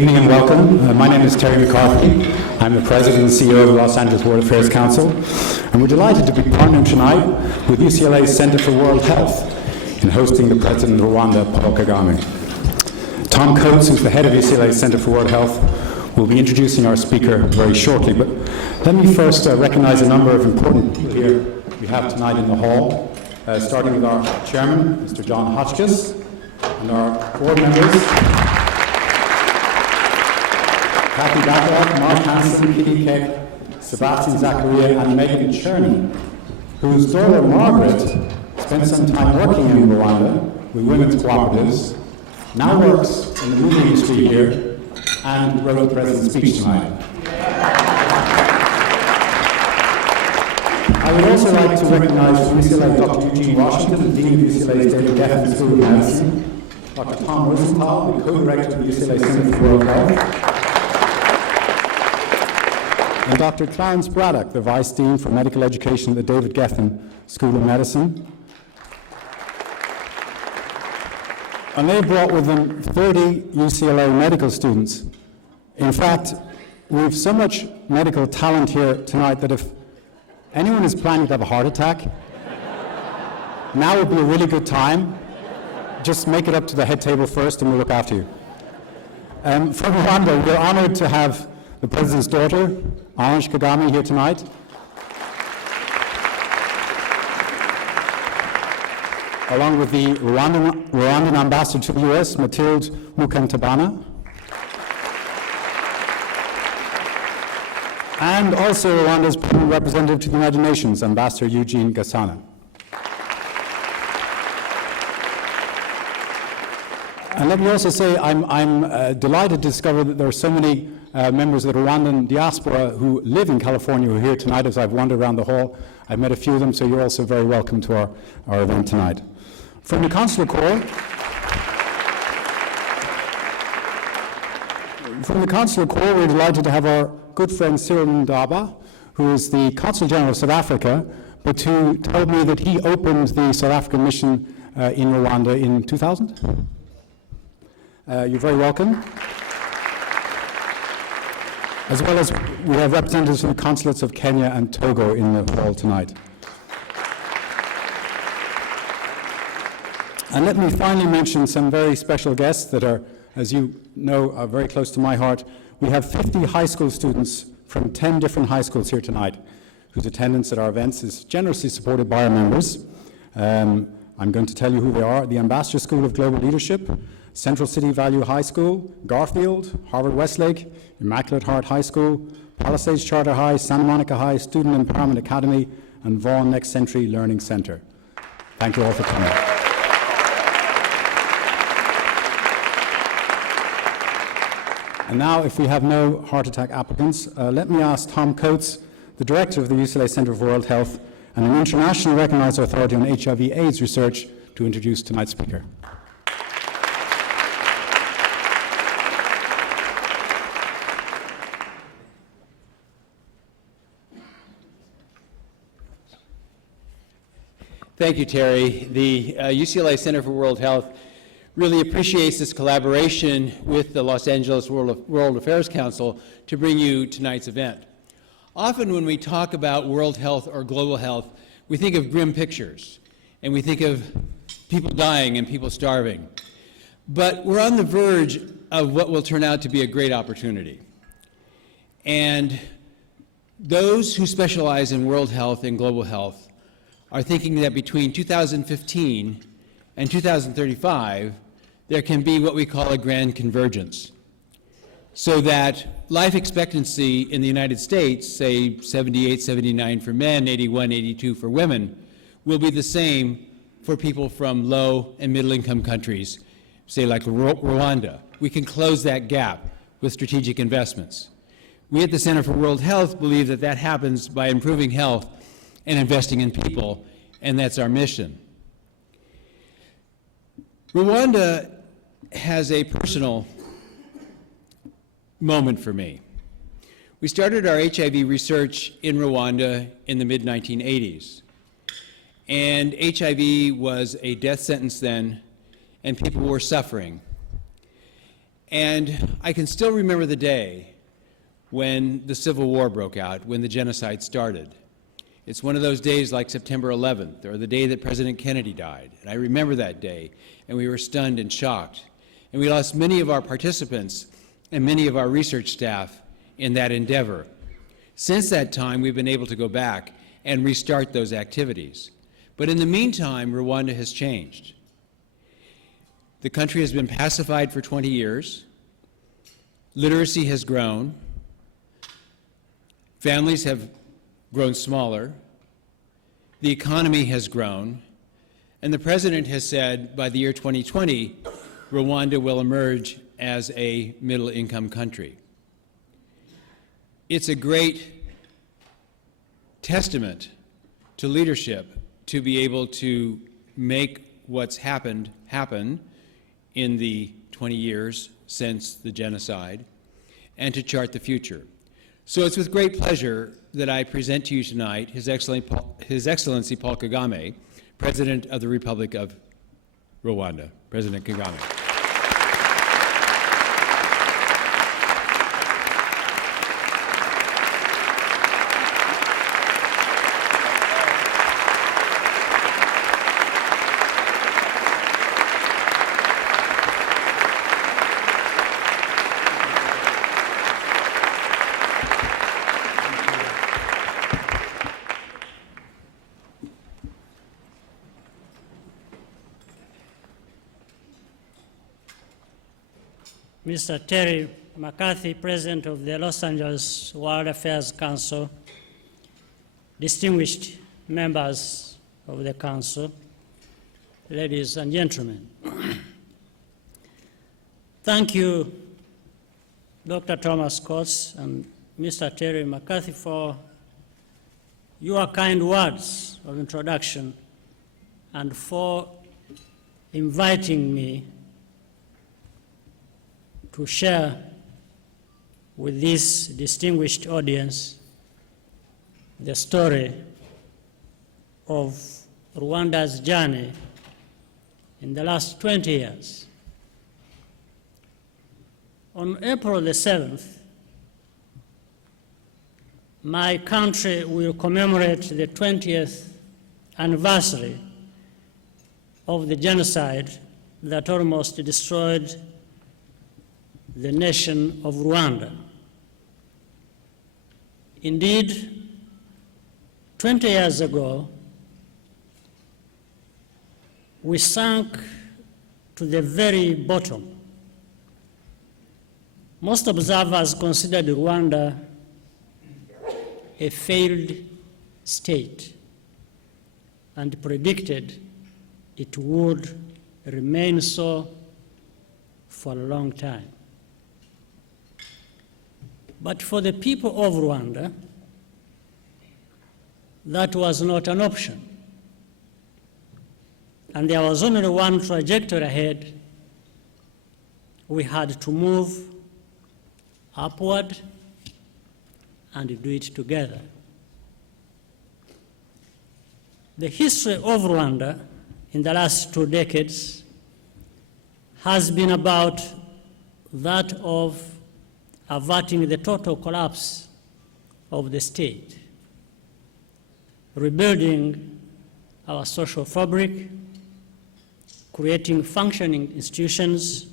evening and welcome. My name is Terry McCarthy. I'm the President and CEO of the Los Angeles World Affairs Council, and we're delighted to be partnering tonight with UCLA's Center for World Health in hosting the President of Rwanda, Paul Kagame. Tom Coates, who's the head of UCLA's Center for World Health, will be introducing our speaker very shortly, but let me first recognize a number of important people here we have tonight in the hall, starting with our chairman, Mr. John Hotchkiss, and our board members, Kathy Bacharach, Mark Hansen, Kitty Keck, Sebastian Zachariah, and Megan Cherney, whose daughter Margaret spent some time working in Rwanda with women's cooperatives, now works in the movie industry here, and wrote the President's speech tonight. I would also like to recognize from UCLA Dr. Eugene Washington, the Dean of UCLA's David Geffen School of Medicine, Dr. Tom Rosenthal, the co-director of the UCLA Center for World Health, and Dr. Clarence Braddock, the Vice Dean for Medical Education at the David Geffen School of Medicine. And they brought with them 30 UCLA medical students. In fact, we have so much medical talent here tonight that if anyone is planning to have a heart attack, now would be a really good time. Just make it up to the head table first and we'll look after you. From Rwanda, we're honored to have the President's daughter, Orange Kagame, here tonight. Along with the Rwandan ambassador to the US, Mathilde Mukantabana. And also Rwanda's permanent representative to the United Nations, Ambassador Eugene Gasana. And let me also say I'm delighted to discover that there are so many members of the Rwandan diaspora who live in California who are here tonight. As I've wandered around the hall, I've met a few of them, so you're also very welcome to our event tonight. From the Consular Corps, we're delighted to have our good friend Cyril Ndaba, who is the Consul General of South Africa, but who told me that he opened the South African mission in Rwanda in 2000. You're very welcome. As well as we have representatives from the consulates of Kenya and Togo in the hall tonight. And let me finally mention some very special guests that are, as you know, are very close to my heart. We have 50 high school students from 10 different high schools here tonight, whose attendance at our events is generously supported by our members. I'm going to tell you who they are: the Ambassador School of Global Leadership, Central City Value High School, Garfield, Harvard Westlake, Immaculate Heart High School, Palisades Charter High, Santa Monica High, Student Empowerment Academy, and Vaughan Next Century Learning Center. Thank you all for coming. And now, if we have no heart attack applicants, let me ask Tom Coates, the director of the UCLA Center for World Health and an internationally recognized authority on HIV/AIDS research, to introduce tonight's speaker. Thank you, Terry. The UCLA Center for World Health really appreciates this collaboration with the Los Angeles World Affairs Council to bring you tonight's event. Often when we talk about world health or global health, we think of grim pictures, and we think of people dying and people starving. But we're on the verge of what will turn out to be a great opportunity. And those who specialize in world health and global health are thinking that between 2015 and 2035, there can be what we call a grand convergence. So that life expectancy in the United States, say 78, 79 for men, 81, 82 for women, will be the same for people from low and middle income countries, say like Rwanda. We can close that gap with strategic investments. We at the Center for World Health believe that that happens by improving health and investing in people, and that's our mission. Rwanda has a personal moment for me. We started our HIV research in Rwanda in the mid-1980s. And HIV was a death sentence then, and people were suffering. And I can still remember the day when the Civil War broke out, when the genocide started. It's one of those days like September 11th, or the day that President Kennedy died. And I remember that day, and we were stunned and shocked. And we lost many of our participants and many of our research staff in that endeavor. Since that time, we've been able to go back and restart those activities. But in the meantime, Rwanda has changed. The country has been pacified for 20 years. Literacy has grown. Families have grown smaller. The economy has grown. And the president has said by the year 2020, Rwanda will emerge as a middle-income country. It's a great testament to leadership to be able to make what's happened happen in the 20 years since the genocide and to chart the future. So it's with great pleasure that I present to you tonight His Excellency Paul Kagame, President of the Republic of Rwanda. President Kagame. Mr. Terry McCarthy, President of the Los Angeles World Affairs Council, distinguished members of the Council, ladies and gentlemen. Thank you, Dr. Thomas Coates and Mr. Terry McCarthy, for your kind words of introduction and for inviting me to share with this distinguished audience the story of Rwanda's journey in the last 20 years. On April the 7th, my country will commemorate the 20th anniversary of the genocide that almost destroyed the nation of Rwanda. Indeed, 20 years ago, we sank to the very bottom. Most observers considered Rwanda a failed state and predicted it would remain so for a long time. But for the people of Rwanda, that was not an option. And there was only one trajectory ahead. We had to move upward and do it together. The history of Rwanda in the last 2 decades has been about that of averting the total collapse of the state, rebuilding our social fabric, creating functioning institutions,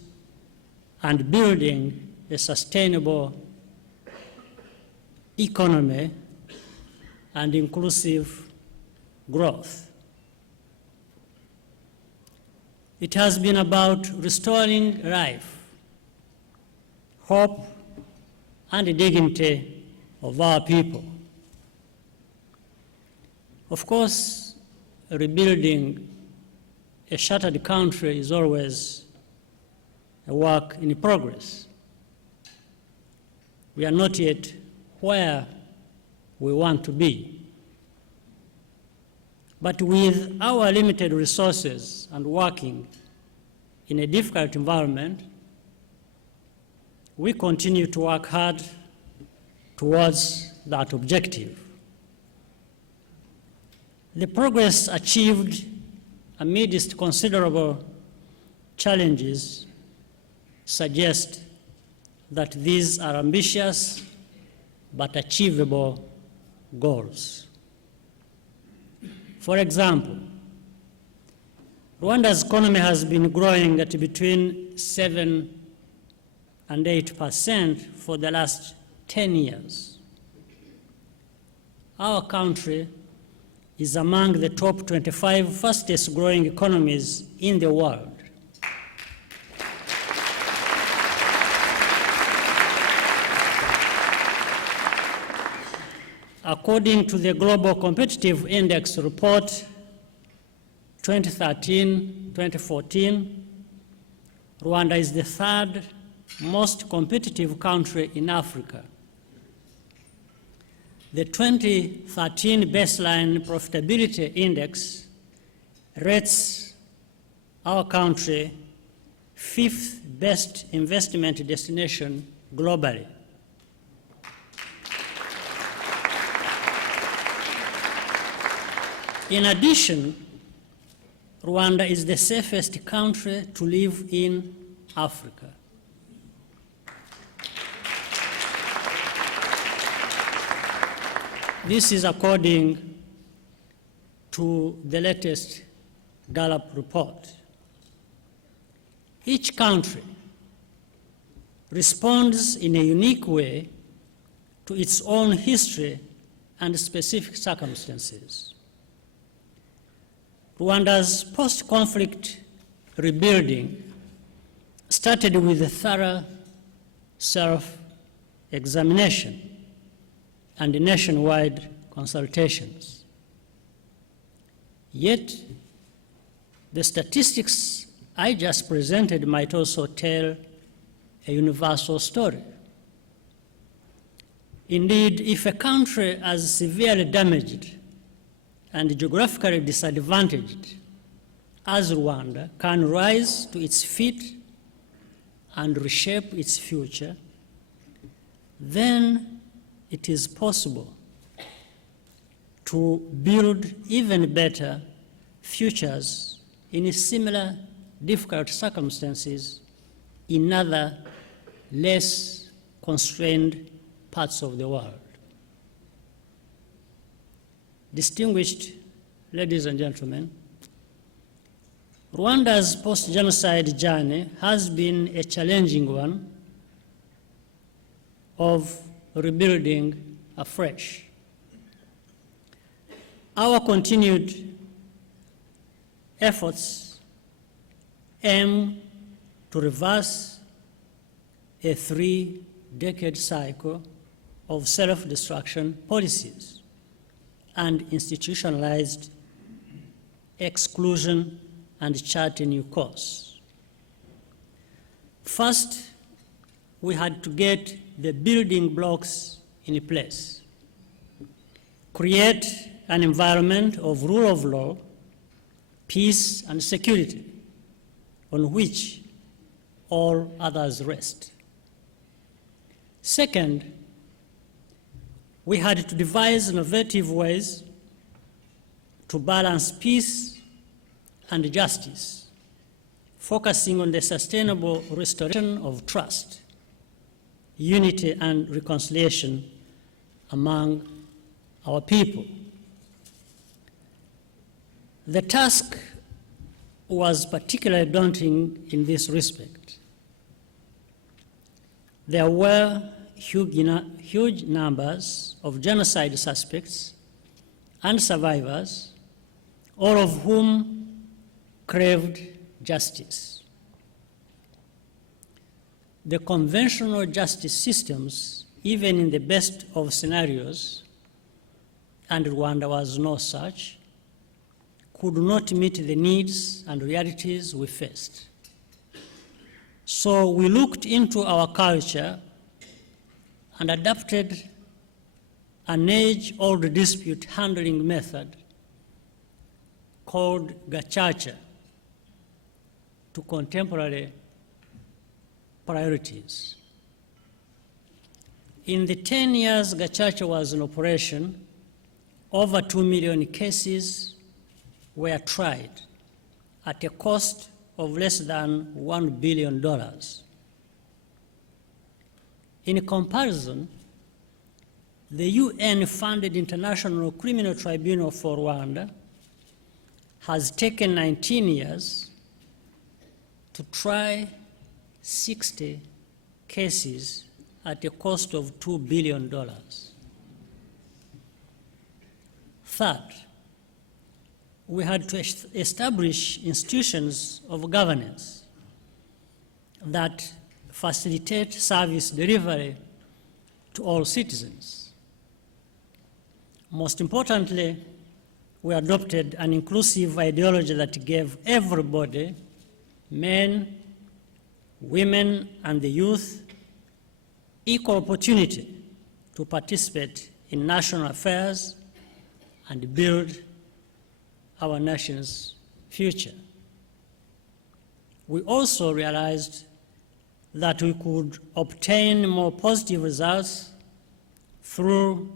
and building a sustainable economy and inclusive growth. It has been about restoring life, hope, and the dignity of our people. Of course, rebuilding a shattered country is always a work in progress. We are not yet where we want to be. But with our limited resources and working in a difficult environment, we continue to work hard towards that objective. The progress achieved amidst considerable challenges suggests that these are ambitious but achievable goals. For example, Rwanda's economy has been growing at between 7 and 8% for the last 10 years. Our country is among the top 25 fastest growing economies in the world. According to the Global Competitive Index report 2013-2014, Rwanda is the third most competitive country in Africa. The 2013 baseline profitability index rates our country 5th best investment destination globally. In addition, Rwanda is the safest country to live in Africa. This is according to the latest Gallup report. Each country responds in a unique way to its own history and specific circumstances. Rwanda's post-conflict rebuilding started with a thorough self-examination and nationwide consultations. Yet, the statistics I just presented might also tell a universal story. Indeed, if a country as severely damaged and geographically disadvantaged as Rwanda can rise to its feet and reshape its future, then it is possible to build even better futures in similar difficult circumstances in other less constrained parts of the world. Distinguished ladies and gentlemen, Rwanda's post-genocide journey has been a challenging one of rebuilding afresh. Our continued efforts aim to reverse a 3-decade cycle of self-destruction policies and institutionalized exclusion and chart a new course. First, we had to get the building blocks in place, create an environment of rule of law, peace, and security on which all others rest. Second, we had to devise innovative ways to balance peace and justice, focusing on the sustainable restoration of trust, unity, and reconciliation among our people. The task was particularly daunting in this respect. There were huge numbers of genocide suspects and survivors, all of whom craved justice. The conventional justice systems, even in the best of scenarios, and Rwanda was no such, could not meet the needs and realities we faced. So we looked into our culture and adapted an age-old dispute handling method called gacaca to contemporary priorities. In the 10 years gacaca was in operation, over 2 million cases were tried at a cost of less than $1 billion. In comparison, the UN-funded International Criminal Tribunal for Rwanda has taken 19 years to try 60 cases at a cost of $2 billion. Third, we had to establish institutions of governance that facilitate service delivery to all citizens. Most importantly, we adopted an inclusive ideology that gave everybody, men, women, and the youth, equal opportunity to participate in national affairs and build our nation's future. We also realized that we could obtain more positive results through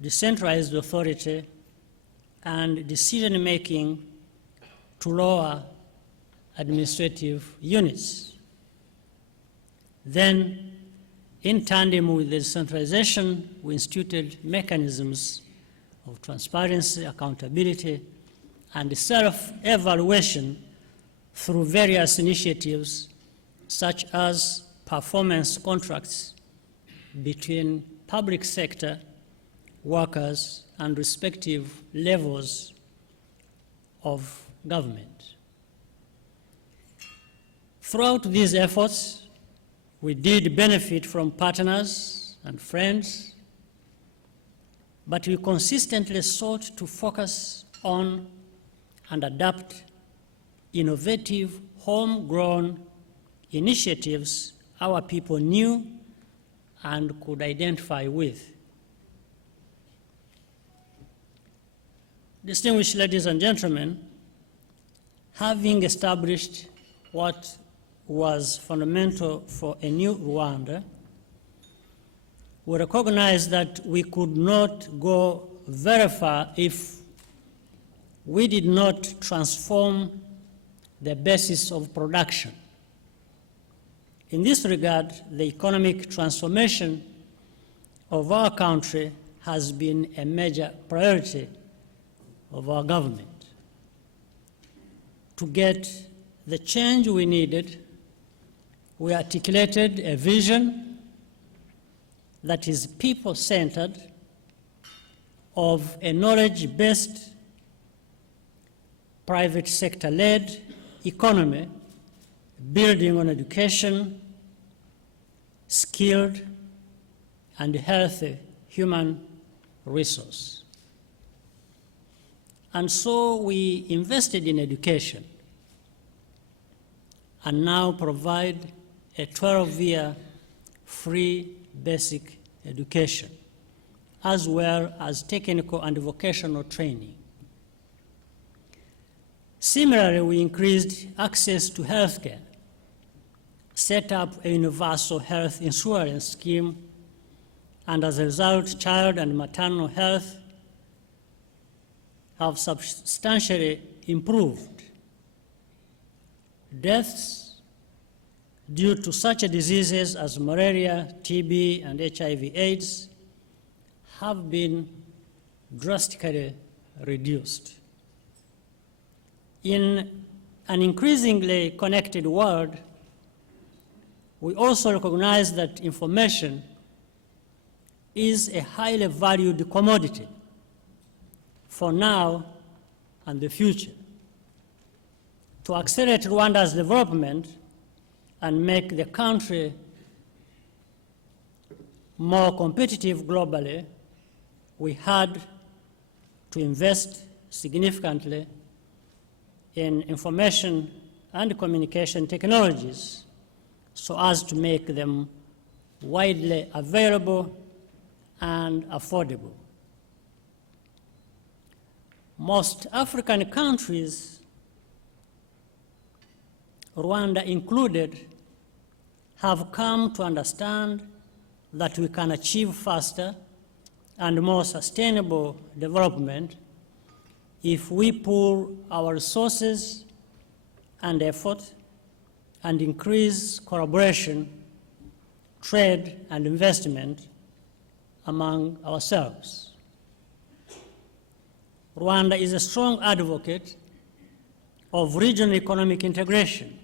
decentralized authority and decision-making to lower administrative units. Then, in tandem with the decentralization, we instituted mechanisms of transparency, accountability, and self-evaluation through various initiatives such as performance contracts between public sector workers and respective levels of government. Throughout these efforts, we did benefit from partners and friends, but we consistently sought to focus on and adapt innovative, homegrown initiatives our people knew and could identify with. Distinguished ladies and gentlemen, having established what was fundamental for a new Rwanda, we recognized that we could not go very far if we did not transform the basis of production. In this regard, the economic transformation of our country has been a major priority of our government. To get the change we needed, we articulated a vision that is people-centered, of a knowledge-based, private sector-led economy building on education, skilled, and healthy human resource. And so we invested in education and now provide a 12-year free basic education, as well as technical and vocational training. Similarly, we increased access to health care, set up a universal health insurance scheme, and as a result, child and maternal health have substantially improved. Deaths due to such diseases as malaria, TB, and HIV/AIDS have been drastically reduced. In an increasingly connected world, we also recognize that information is a highly valued commodity for now and the future. To accelerate Rwanda's development and make the country more competitive globally, we had to invest significantly in information and communication technologies so as to make them widely available and affordable. Most African countries, Rwanda included, have come to understand that we can achieve faster and more sustainable development if we pool our resources and effort and increase collaboration trade and investment among ourselves. Rwanda is a strong advocate of regional economic integration,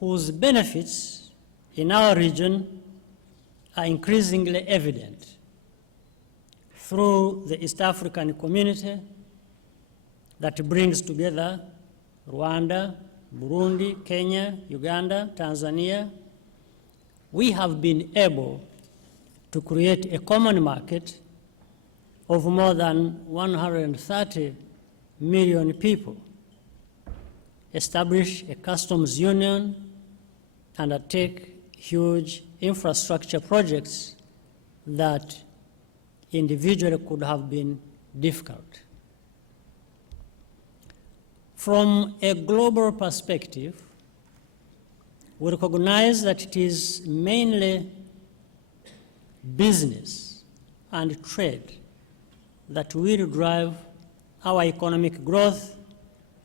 whose benefits in our region are increasingly evident through the East African community that brings together Rwanda, Burundi, Kenya, Uganda, Tanzania. We have been able to create a common market of more than 130 million people, establish a customs union, and undertake huge infrastructure projects that individually could have been difficult. From a global perspective, we recognize that it is mainly business and trade that will drive our economic growth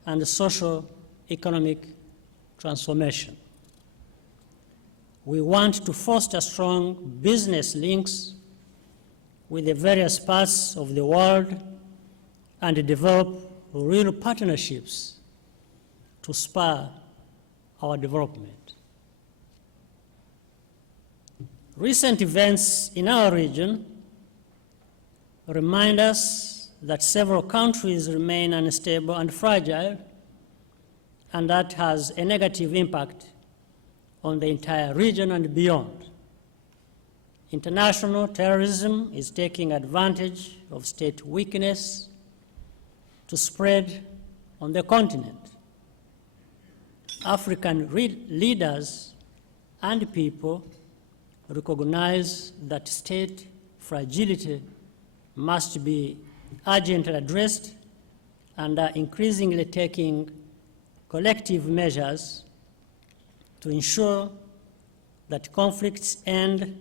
and social economic transformation. We want to foster strong business links with the various parts of the world and develop real partnerships to spur our development. Recent events in our region remind us that several countries remain unstable and fragile, and that has a negative impact on the entire region and beyond. International terrorism is taking advantage of state weakness to spread on the continent. African leaders and people recognize that state fragility must be urgently addressed and are increasingly taking collective measures to ensure that conflicts end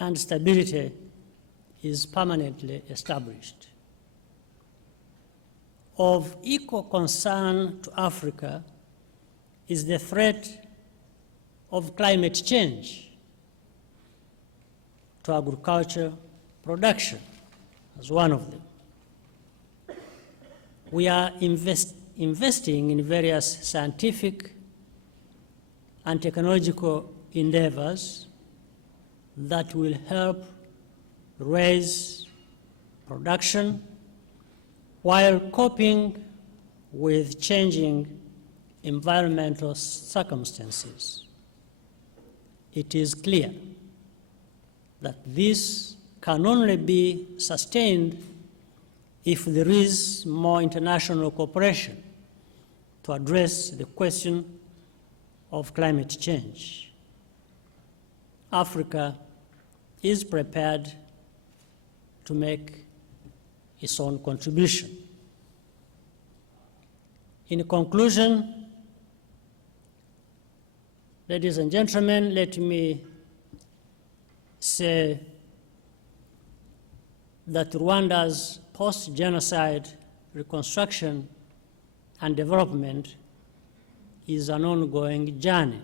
and stability is permanently established. Of equal concern to Africa is the threat of climate change to agriculture production as one of them. We are investing in various scientific and technological endeavors that will help raise production while coping with changing environmental circumstances. It is clear that this can only be sustained if there is more international cooperation to address the question of climate change. Africa is prepared to make its own contribution. In conclusion, ladies and gentlemen, let me say that Rwanda's post-genocide reconstruction and development is an ongoing journey.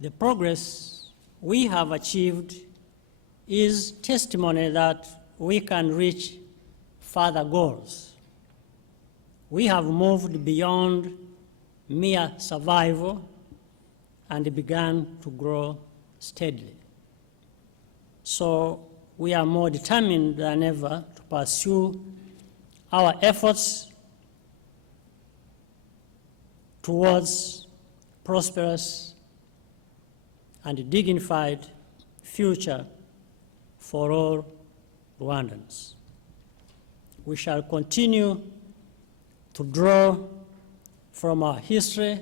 The progress we have achieved is testimony that we can reach further goals. We have moved beyond mere survival and began to grow steadily. So we are more determined than ever to pursue our efforts towards prosperous and dignified future for all Rwandans. We shall continue to draw from our history,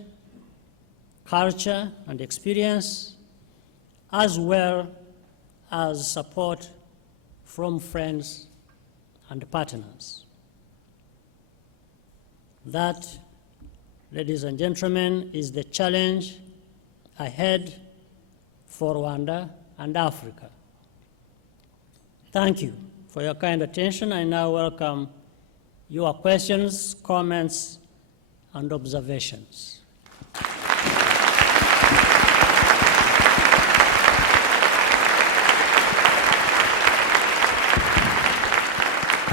culture, and experience, as well as support from friends and partners. That, ladies and gentlemen, is the challenge ahead for Rwanda and Africa. Thank you for your kind attention. I now welcome your questions, comments, and observations.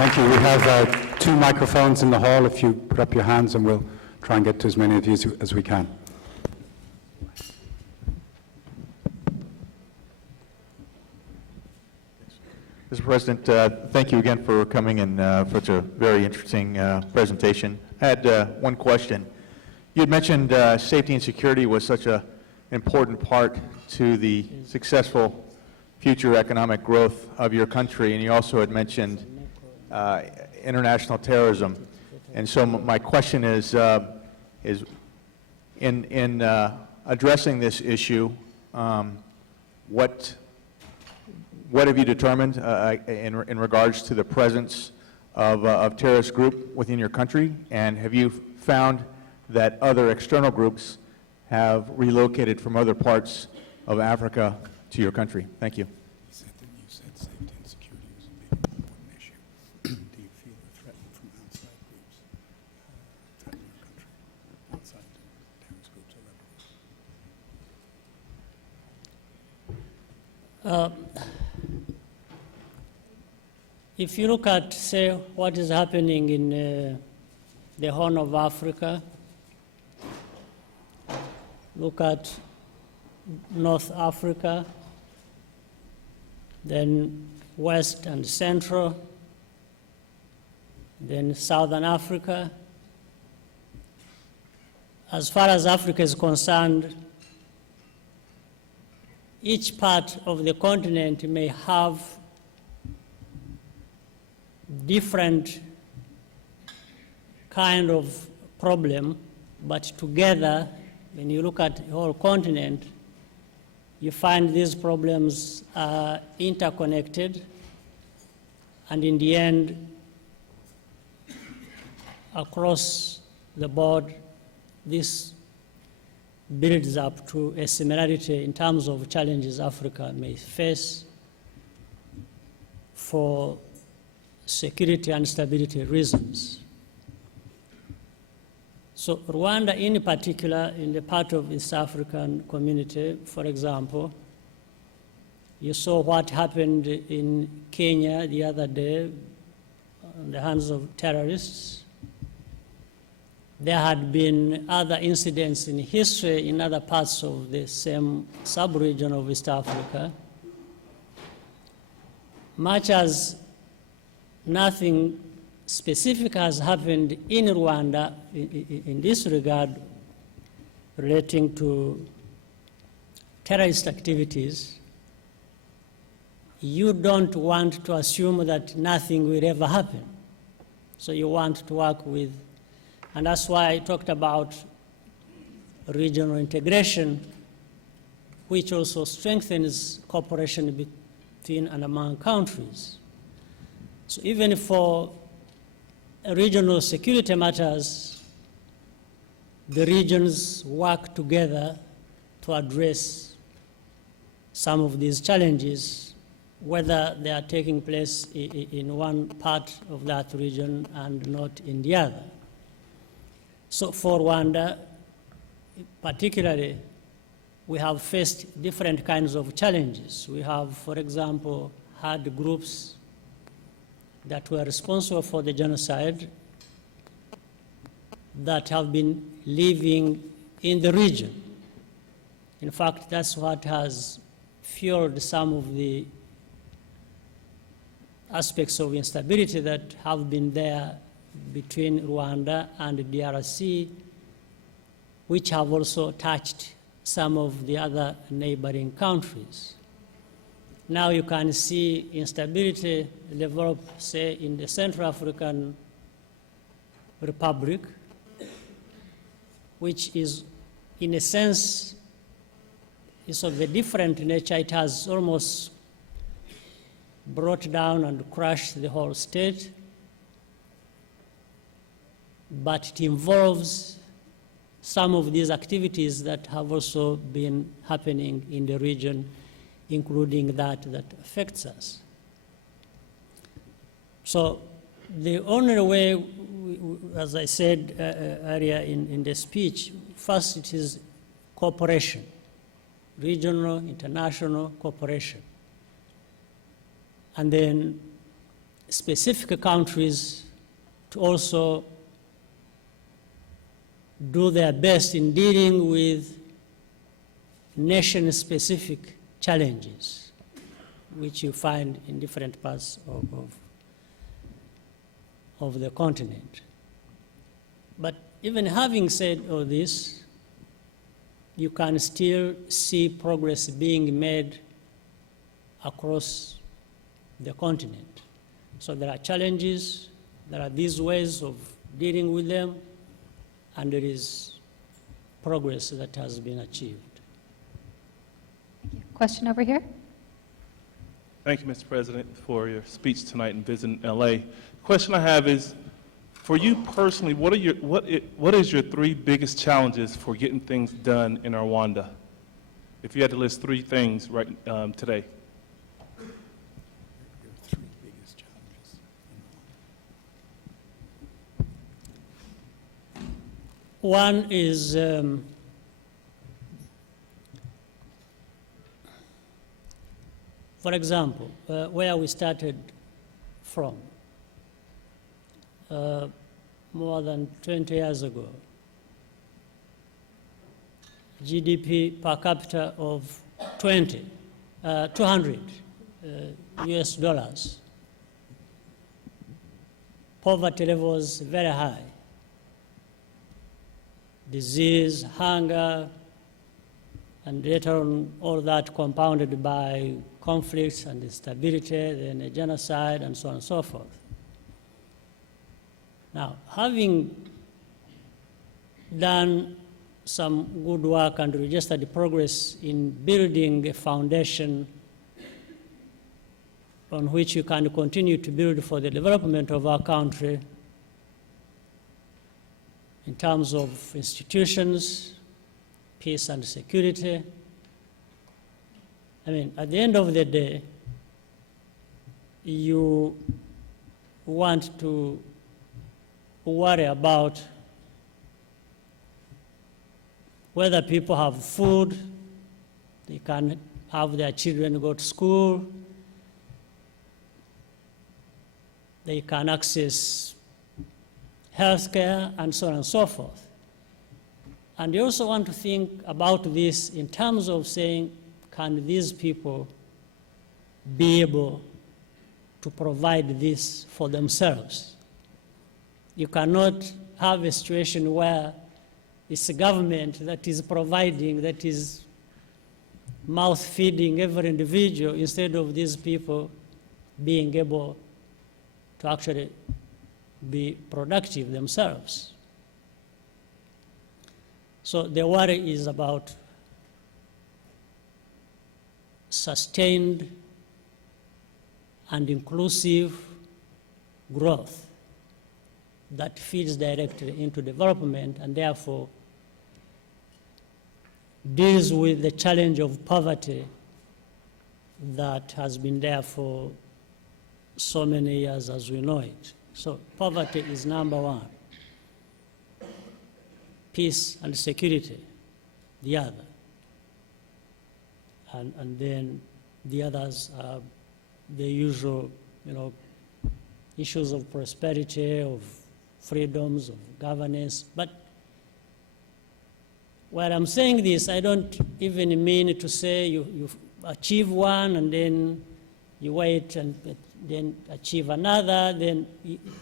Thank you. We have 2 microphones in the hall. If you put up your hands, and we'll try and get to as many of you as we can. Mr. President, thank you again for coming and for such a very interesting presentation. I had one question. You had mentioned safety and security was such an important part to the successful future economic growth of your country, and you also had mentioned international terrorism. And so my question is in addressing this issue, what have you determined in regards to the presence of terrorist group within your country? And have you found that other external groups have relocated from other parts of Africa to your country? Thank you. You said safety and security was a big important issue. Do you feel a threat from outside groups threatening your country? Outside terrorist groups or rebels? If you look at, say, what is happening in the Horn of Africa, look at North Africa, then West and Central, then Southern Africa. As far as Africa is concerned, each part of the continent may have different kind of problem, but together, when you look at the whole continent, you find these problems are interconnected, and in the end, across the board, this builds up to a similarity in terms of challenges Africa may face for security and stability reasons. So Rwanda in particular, in the part of East African community, for example, you saw what happened in Kenya the other day on the hands of terrorists. There had been other incidents in history in other parts of the same sub-region of East Africa. Much as nothing specific has happened in Rwanda in this regard relating to terrorist activities, you don't want to assume that nothing will ever happen. So you want to work with, and that's why I talked about regional integration, which also strengthens cooperation between and among countries. So even for regional security matters, the regions work together to address some of these challenges, whether they are taking place in one part of that region and not in the other. So for Rwanda, particularly, we have faced different kinds of challenges. We have, for example, had groups that were responsible for the genocide that have been living in the region. In fact, that's what has fueled some of the aspects of instability that have been there between Rwanda and the DRC, which have also touched some of the other neighboring countries. Now you can see instability develop, say, in the Central African Republic, which is, in a sense, is of a different nature. It has almost brought down and crushed the whole state, but it involves some of these activities that have also been happening in the region, including that affects us. So the only way, as I said earlier in the speech, first it is cooperation, regional, international cooperation. And then specific countries to also do their best in dealing with nation-specific challenges, which you find in different parts of the continent. But even having said all this, you can still see progress being made across the continent. So there are challenges, there are these ways of dealing with them, and there is progress that has been achieved. Question over here. Thank you, Mr. President, for your speech tonight and visiting LA. The question I have is, for you personally, what is your three biggest challenges for getting things done in Rwanda? If you had to list three things right today. One is for example, where we started from more than 20 years ago, GDP per capita of 200 US dollars. Poverty levels very high. Disease, hunger, and later on all that compounded by conflicts and instability, then a genocide, and so on and so forth. Now, having done some good work and registered progress in building a foundation on which you can continue to build for the development of our country in terms of institutions, peace and security. I mean, at the end of the day, you want to worry about whether people have food, they can have their children go to school, they can access healthcare, and so on and so forth. And you also want to think about this in terms of saying, can these people be able to provide this for themselves? You cannot have a situation where it's the government that is providing, that is mouth-feeding every individual instead of these people being able to actually be productive themselves. So the worry is about sustained and inclusive growth that feeds directly into development and therefore deals with the challenge of poverty that has been there for so many years as we know it. So poverty is number one. Peace and security, the other. And then the others are the usual, issues of prosperity, of freedoms, of governance. But while I'm saying this, I don't even mean to say you achieve one and then you wait and then achieve another, then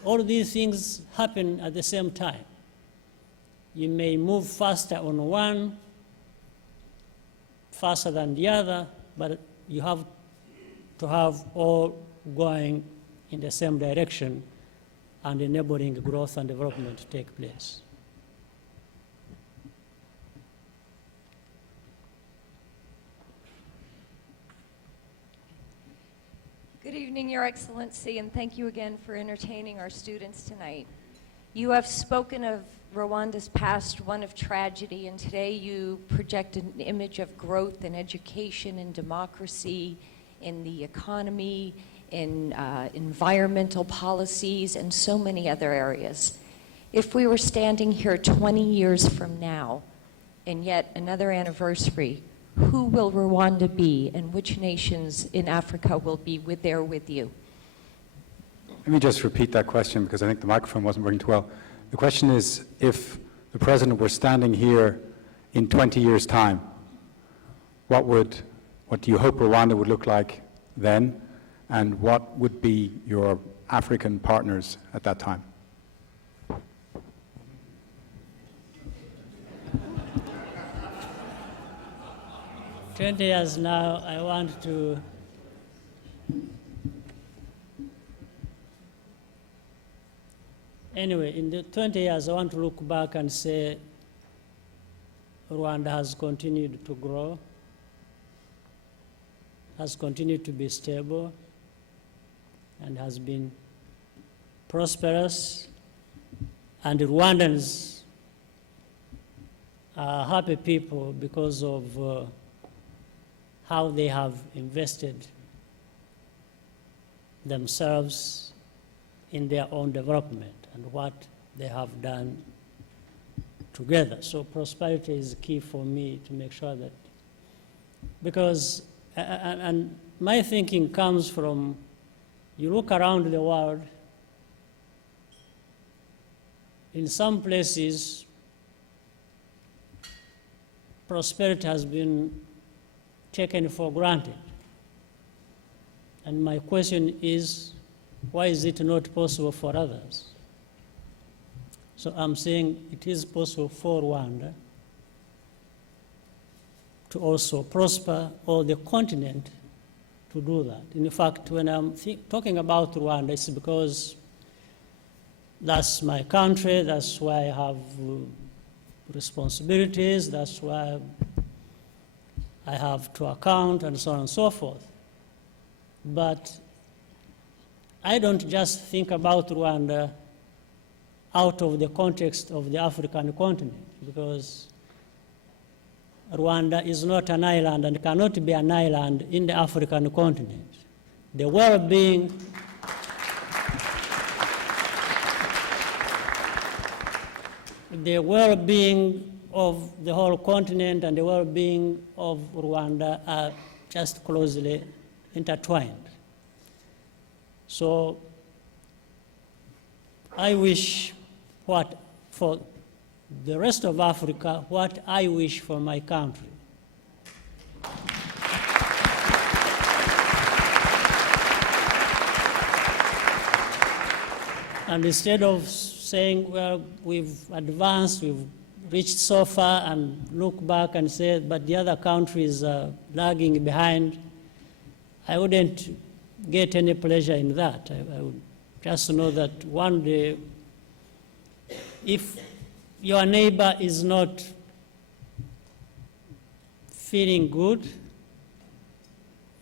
all these things happen at the same time. You may move faster on one, faster than the other, but you have to have all going in the same direction and enabling growth and development to take place. Good evening, Your Excellency, and thank you again for entertaining our students tonight. You have spoken of Rwanda's past, one of tragedy, and today you project an image of growth in education and democracy, in the economy, in environmental policies, and so many other areas. If we were standing here 20 years from now, and yet another anniversary, who will Rwanda be, and which nations in Africa will be there with you? Let me just repeat that question because I think the microphone wasn't working too well. The question is, if the President were standing here in 20 years' time, what do you hope Rwanda would look like then, and what would be your African partners at that time? "20 years now, I want to anyway, in the 20 years, I want to look back and say Rwanda has continued to grow, has continued to be stable, and has been prosperous, and the Rwandans are happy people because of how they have invested themselves in their own development and what they have done together. So prosperity is key for me to make sure that, because, and my thinking comes from, you look around the world, in some places, prosperity has been taken for granted. And my question is, why is it not possible for others? So I'm saying it is possible for Rwanda to also prosper, or the continent to do that. In fact, when I'm talking about Rwanda, it's because that's my country, that's why I have responsibilities, that's why I have to account, and so on and so forth. But I don't just think about Rwanda out of the context of the African continent, because Rwanda is not an island and cannot be an island in the African continent. The well-being of the whole continent and the well-being of Rwanda are just closely intertwined. So I wish for the rest of Africa, what I wish for my country. And instead of saying, well, we've advanced, we've reached so far, and look back and say, but the other countries are lagging behind, I wouldn't get any pleasure in that. I would just know that one day, if your neighbor is not feeling good,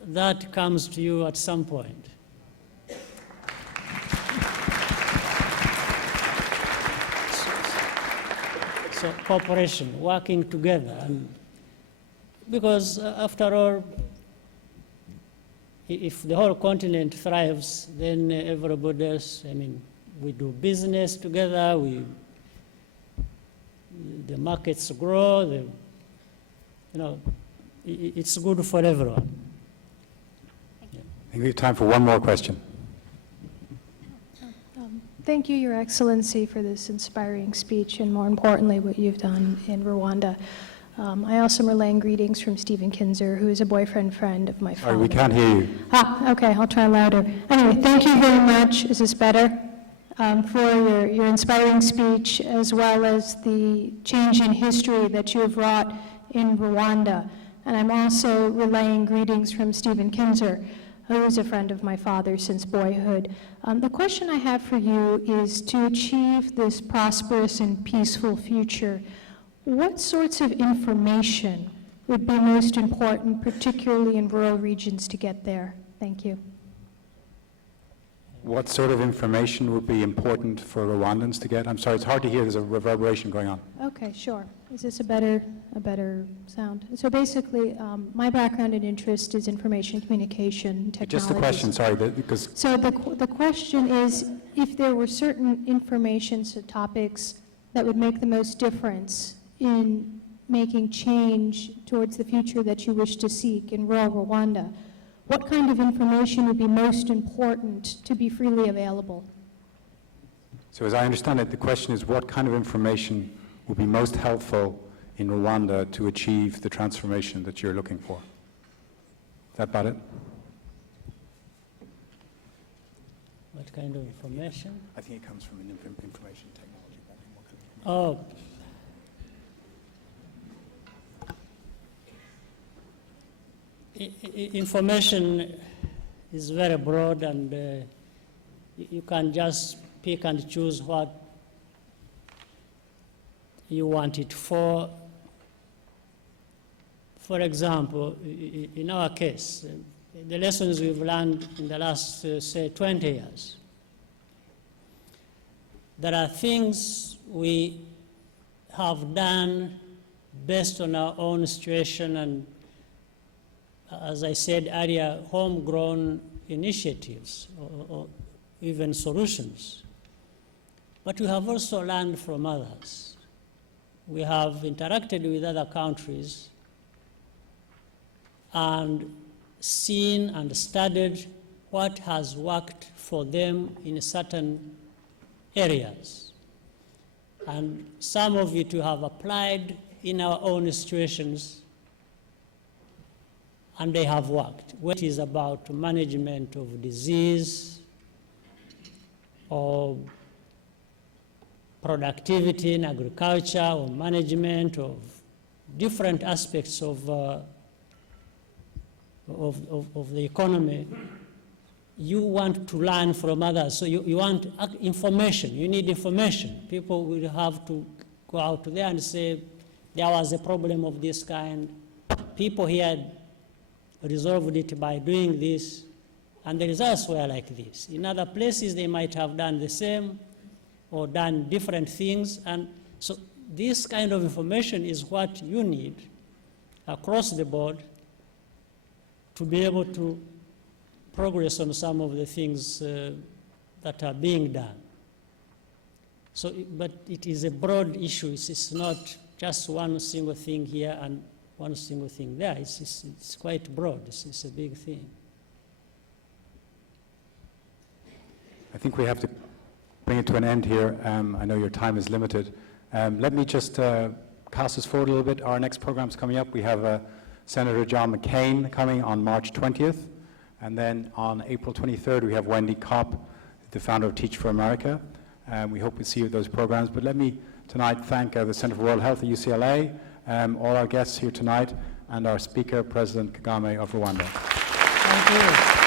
that comes to you at some point. So cooperation, working together, and because after all, if the whole continent thrives, then everybody else, I mean, we do business together, the markets grow, it's good for everyone. I think we have time for one more question. Thank you, Your Excellency, for this inspiring speech, and more importantly, what you've done in Rwanda. I also am relaying greetings from Stephen Kinzer, who is a boyfriend friend of my father. Sorry, we can't hear you. Okay, I'll try louder. Anyway, thank you very much. Is this better? For your inspiring speech, as well as the change in history that you have wrought in Rwanda. And I'm also relaying greetings from Stephen Kinzer, who is a friend of my father since boyhood. The question I have for you is, to achieve this prosperous and peaceful future, what sorts of information would be most important, particularly in rural regions, to get there? Thank you. What sort of information would be important for Rwandans to get? I'm sorry, it's hard to hear. There's a reverberation going on. Okay, sure. Is this a better sound? So basically, my background and interest is information communication technology. Just the question, sorry, because... So the question is, if there were certain information topics that would make the most difference in making change towards the future that you wish to seek in rural Rwanda, what kind of information would be most important to be freely available? So as I understand it, the question is what kind of information would be most helpful in Rwanda to achieve the transformation that you're looking for? Is that about it? What kind of information? I think it comes from an information technology background. Oh. Information is very broad, and you can just pick and choose what you want it for. For example, in our case, the lessons we've learned in the last, say, 20 years, there are things we have done based on our own situation and, as I said earlier, homegrown initiatives or even solutions. But we have also learned from others. We have interacted with other countries and seen and studied what has worked for them in certain areas. And some of it we have applied in our own situations, and they have worked. What is about management of disease or productivity in agriculture or management of different aspects of the economy, you want to learn from others. So you want information. You need information. People will have to go out there and say, there was a problem of this kind. People here resolved it by doing this, and the results were like this. In other places, they might have done the same or done different things. And so this kind of information is what you need across the board to be able to progress on some of the things that are being done. So, but it is a broad issue. It's not just one single thing here and one single thing there. It's quite broad. It's a big thing. I think we have to bring it to an end here. I know your time is limited. Let me just cast us forward a little bit. Our next program is coming up. We have Senator John McCain coming on March 20th. And then on April 23rd, we have Wendy Kopp, the founder of Teach for America. We hope to see you at those programs. But let me tonight thank the Center for World Health at UCLA, all our guests here tonight, and our speaker, President Kagame of Rwanda. Thank you.